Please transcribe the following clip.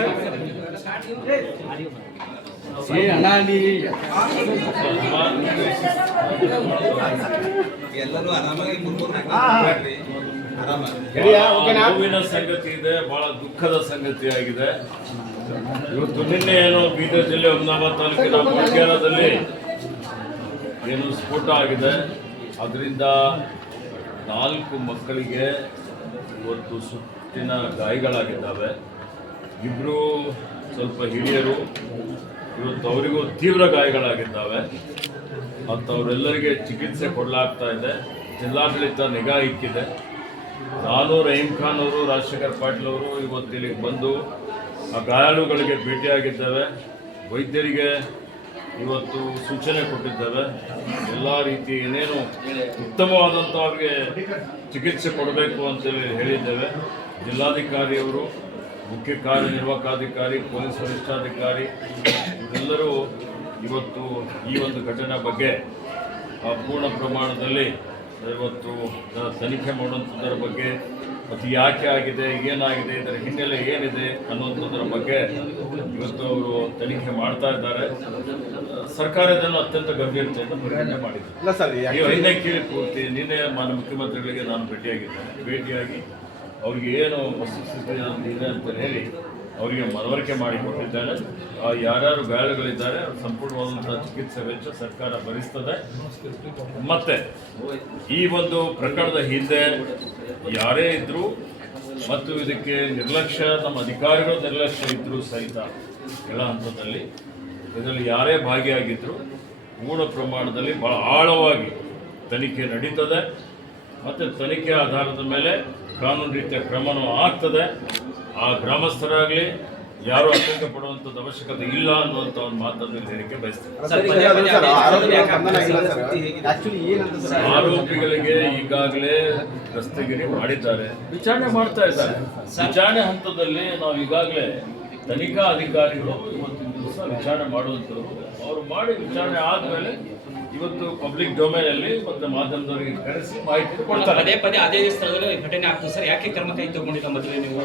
ಎಲ್ಲರೂ ಆರಾಮಾಗಿ ನೋವಿನ ಸಂಗತಿ ಇದೆ, ಬಹಳ ದುಃಖದ ಸಂಗತಿ ಆಗಿದೆ. ಇವತ್ತು ನಿನ್ನೆ ಏನು ಬೀದರ್ ಜಿಲ್ಲೆ ಹುಮ್ನಾಬಾದ್ ತಾಲೂಕಿನ ಮುಳ್ಗೇರದಲ್ಲಿ ಏನು ಸ್ಫೋಟ ಆಗಿದೆ, ಅದರಿಂದ 4 ಮಕ್ಕಳಿಗೆ ಇವತ್ತು ಸುತ್ತಿನ ಗಾಯಗಳಾಗಿದ್ದಾವೆ. ಇಬ್ಬರು ಸ್ವಲ್ಪ ಹಿರಿಯರು, ಇವತ್ತು ಅವರಿಗೂ ತೀವ್ರ ಗಾಯಗಳಾಗಿದ್ದಾವೆ ಮತ್ತು ಅವರೆಲ್ಲರಿಗೆ ಚಿಕಿತ್ಸೆ ಕೊಡಲಾಗ್ತಾ ಇದೆ. ಜಿಲ್ಲಾಡಳಿತ ನಿಗಾ ಇಕ್ಕಿದೆ. ನಾನು ರಹೀಂ ಖಾನ್ ಅವರು, ರಾಜಶೇಖರ್ ಪಾಟೀಲ್ ಅವರು ಇವತ್ತು ಇಲ್ಲಿಗೆ ಬಂದು ಆ ಗಾಯಾಳುಗಳಿಗೆ ಭೇಟಿಯಾಗಿದ್ದೇವೆ. ವೈದ್ಯರಿಗೆ ಇವತ್ತು ಸೂಚನೆ ಕೊಟ್ಟಿದ್ದೇವೆ. ಎಲ್ಲ ರೀತಿ ಏನೇನು ಉತ್ತಮವಾದಂಥ ಅವ್ರಿಗೆ ಚಿಕಿತ್ಸೆ ಕೊಡಬೇಕು ಅಂತೇಳಿ ಹೇಳಿದ್ದೇವೆ. ಜಿಲ್ಲಾಧಿಕಾರಿಯವರು, ಮುಖ್ಯ ಕಾರ್ಯನಿರ್ವಾಹಕಾಧಿಕಾರಿ, ಪೊಲೀಸ್ ವರಿಷ್ಠಾಧಿಕಾರಿ ಇವರೆಲ್ಲರೂ ಇವತ್ತು ಈ ಒಂದು ಘಟನೆ ಬಗ್ಗೆ ಪೂರ್ಣ ಪ್ರಮಾಣದಲ್ಲಿ ಇವತ್ತು ತನಿಖೆ ಮಾಡುವಂಥದ್ರ ಬಗ್ಗೆ ಮತ್ತು ಯಾಕೆ ಆಗಿದೆ, ಏನಾಗಿದೆ, ಇದರ ಹಿನ್ನೆಲೆ ಏನಿದೆ ಅನ್ನುವಂಥದ್ರ ಬಗ್ಗೆ ಇವತ್ತು ಅವರು ತನಿಖೆ ಮಾಡ್ತಾ ಇದ್ದಾರೆ. ಸರ್ಕಾರ ಇದನ್ನು ಅತ್ಯಂತ ಗಂಭೀರತೆಯನ್ನು ಪರಿಗಣನೆ ಮಾಡಿದೆ. ಈ 5ನೇ ಕೀಳಿ ಪೂರ್ತಿ ನಿನ್ನೆ ಮಾನ್ಯ ಮುಖ್ಯಮಂತ್ರಿಗಳಿಗೆ ನಾನು ಭೇಟಿಯಾಗಿ ಅವ್ರಿಗೆ ಏನು ವಸ್ತುಸ್ಥಿತಿ ಇದೆ ಅಂತ ಹೇಳಿ ಅವರಿಗೆ ಮನವರಿಕೆ ಮಾಡಿಕೊಟ್ಟಿದ್ದಾರೆ. ಯಾರ್ಯಾರು ಗಾಯಾಳುಗಳಿದ್ದಾರೆ ಸಂಪೂರ್ಣವಾದಂಥ ಚಿಕಿತ್ಸೆ ವೆಚ್ಚ ಸರ್ಕಾರ ಭರಿಸ್ತದೆ. ಮತ್ತೆ ಈ ಒಂದು ಪ್ರಕರಣದ ಹಿಂದೆ ಯಾರೇ ಇದ್ದರೂ ಮತ್ತು ಇದಕ್ಕೆ ನಿರ್ಲಕ್ಷ್ಯ, ನಮ್ಮ ಅಧಿಕಾರಿಗಳು ನಿರ್ಲಕ್ಷ್ಯ ಇದ್ದರೂ ಸಹಿತ ಎಲ್ಲ ಹಂತದಲ್ಲಿ ಇದರಲ್ಲಿ ಯಾರೇ ಭಾಗಿಯಾಗಿದ್ದರೂ ಪೂರ್ಣ ಪ್ರಮಾಣದಲ್ಲಿ ಬಹಳ ಆಳವಾಗಿ ತನಿಖೆ ನಡೀತದೆ ಮತ್ತು ತನಿಖೆ ಆಧಾರದ ಮೇಲೆ ಕಾನೂನು ರೀತಿಯ ಕ್ರಮನೂ ಆಗ್ತದೆ. ಆ ಗ್ರಾಮಸ್ಥರಾಗಲಿ ಯಾರು ಆತಂಕ ಪಡುವಂಥದ್ದು ಅವಶ್ಯಕತೆ ಇಲ್ಲ ಅನ್ನುವಂಥ ಒಂದು ಮಾತನ್ನು ಹೇಳಿಕೆ ಬಯಸ್ತೇನೆ. ಆರೋಪಿಗಳಿಗೆ ಈಗಾಗಲೇ ದಸ್ತಗಿರಿ ಮಾಡಿದ್ದಾರೆ, ವಿಚಾರಣೆ ಮಾಡ್ತಾ ಇದ್ದಾರೆ. ವಿಚಾರಣೆ ಹಂತದಲ್ಲಿ ನಾವು ಈಗಾಗಲೇ ತನಿಖಾ ಅಧಿಕಾರಿಗಳು ಇವತ್ತಿನ ದಿವಸ ವಿಚಾರಣೆ ಮಾಡುವಂಥವ್ರು, ಅವರು ಮಾಡಿ ವಿಚಾರಣೆ ಆದಮೇಲೆ ಇವತ್ತು ಪಬ್ಲಿಕ್ ಡೊಮೇನಲ್ಲಿ ಮತ್ತು ಮಾಧ್ಯಮದವರಿಗೆ ಕರೆಸಿ ಮಾಹಿತಿ ಕೊಡ್ತಾರೆ. ಪದೇ ಅದೇ ಸ್ಥಳದಲ್ಲಿ ಘಟನೆ ಆಗ್ತದೆ ಸರ್, ಯಾಕೆ ಕ್ರಮ ಕೈ ತಗೊಂಡಿಲ್ಲ ಮೊದಲೇ ನೀವು?